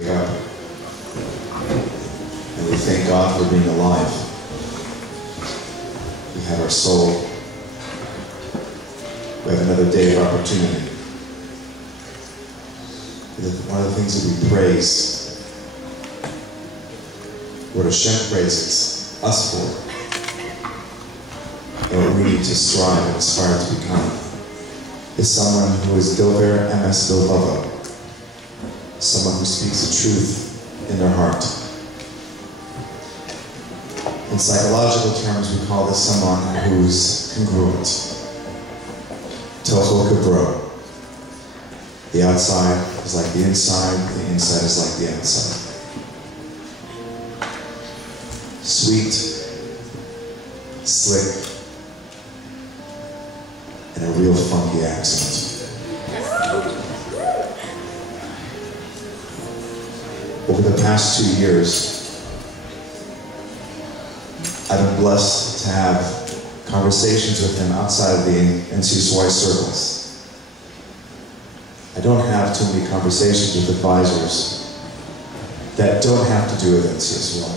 wake up and we thank God for being alive. We have our soul. We have another day of opportunity. One of the things that we praise, what Hashem praises us for, and what we need to strive and aspire to become, is someone who is Dover Emes Dovava, someone who speaks the truth in their heart. In psychological terms, we call this someone who's congruent. Toho Kabro. The outside is like the inside is like the outside. Sweet, slick, and a real funky accent. Over the past 2 years, I've been blessed to have conversations with him outside of the NCSY circles. I don't have too many conversations with advisors that don't have to do with NCSY.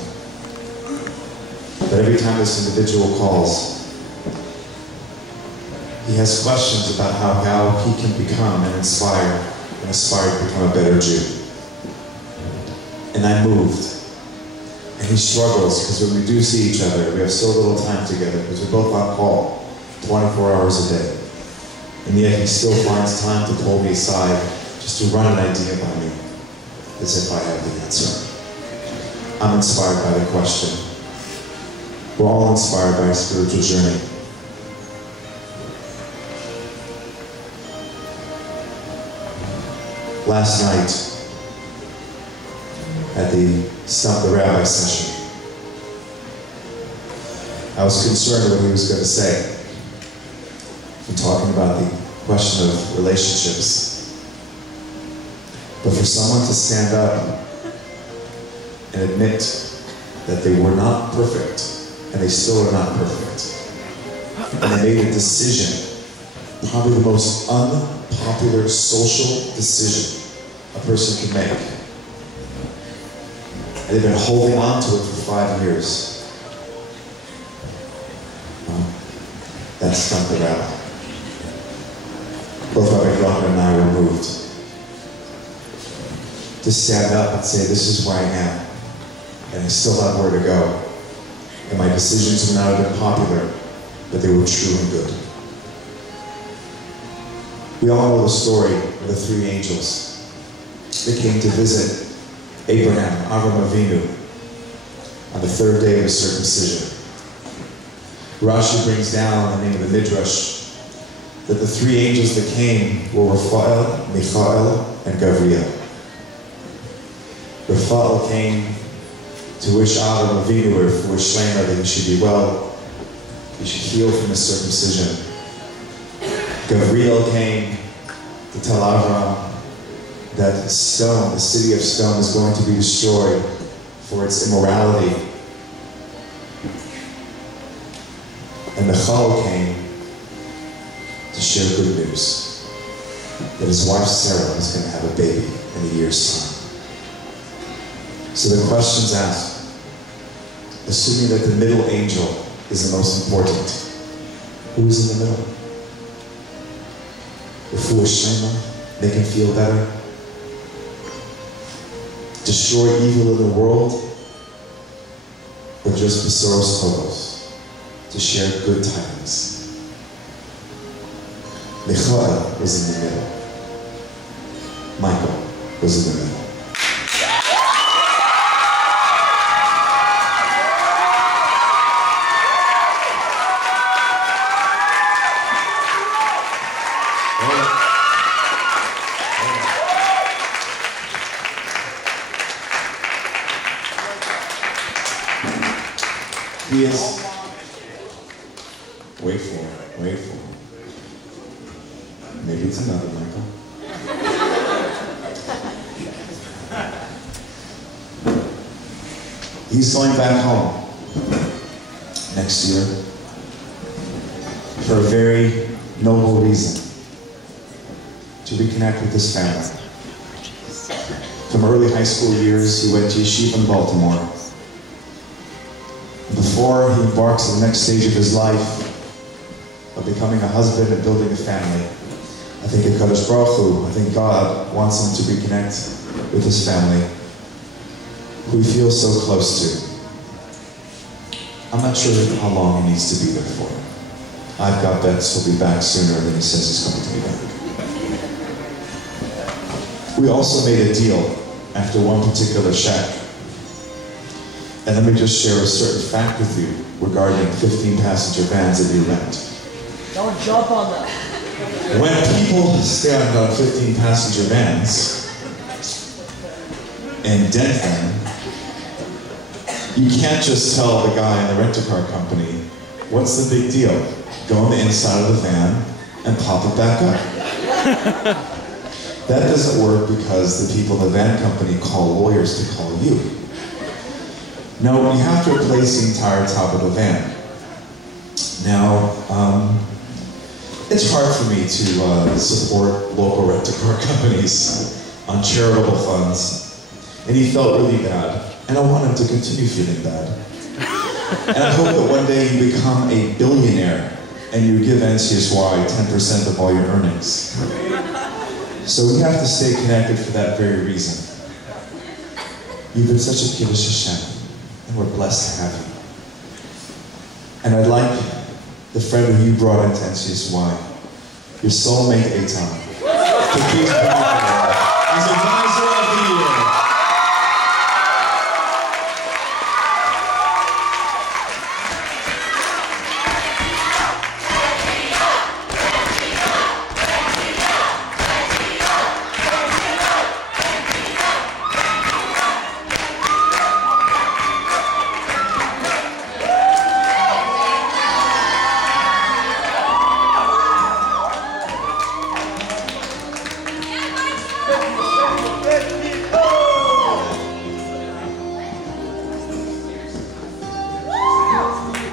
But every time this individual calls, he has questions about how he can become and aspire to become a better Jew. And I'm moved. And he struggles because when we do see each other, we have so little time together because we're both on call 24 hours a day. And yet he still finds time to pull me aside just to run an idea by me as if I have the answer. I'm inspired by the question. We're all inspired by a spiritual journey. Last night, at the Stump the Rabbi session, I was concerned what he was going to say. I'm talking about the question of relationships. But for someone to stand up and admit that they were not perfect, and they still are not perfect, and they made a decision, probably the most unpopular social decision a person can make, and they've been holding on to it for 5 years. That stumped the rabbi. Both Rabbi Graham and I were moved to stand up and say, this is where I am, and I still have where to go. And my decisions may not have been popular, but they were true and good. We all know the story of the 3 angels that came to visit Abraham, Avram Avinu, on the 3rd day of his circumcision. Rashi brings down the name of the Midrash that the 3 angels that came were Raphael, Michael, and Gabriel. Raphael came to wish Avram Avinu, or to wish Shlema that he should be well, he should heal from his circumcision. Gabriel came to tell Avram that stone, the city of stone, is going to be destroyed for its immorality. And Michael came to share good news that his wife Sarah is going to have a baby in a year's time. So the question's asked, assuming that the middle angel is the most important, who is in the middle? Refuah Shlema, make him feel better? Destroy evil in the world? Or just Besoros Tovos, to share good tidings? Michael was in the middle. Michael was in the middle. He is. Wait for it. Wait for it. Maybe it's another Michael. He's going back home next year for a very noble reason. To reconnect with his family. From early high school years, he went to yeshiva in Baltimore. Before he embarks on the next stage of his life of becoming a husband and building a family, I think HaKadosh Baruch Hu, I think God wants him to reconnect with his family, who he feels so close to. I'm not sure how long he needs to be there for. I've got bets he'll be back sooner than he says he's going to be back. We also made a deal after one particular shack. And let me just share a certain fact with you regarding 15-passenger vans that you rent. Don't jump on that. When people stand on 15-passenger vans and dent them, you can't just tell the guy in the rent-a-car company, what's the big deal? Go on the inside of the van and pop it back up. That doesn't work because the people in the van company call lawyers to call you. No, you have to replace the entire top of the van. Now, it's hard for me to support local rent-a-car companies on charitable funds, and he felt really bad, and I want him to continue feeling bad. And I hope that one day you become a billionaire and you give NCSY 10% of all your earnings. So we have to stay connected for that very reason. You've been such a Kiddush Hashem, and we're blessed to have you. And I'd like the friend who you brought into NCSY, your soulmate Eitan, to please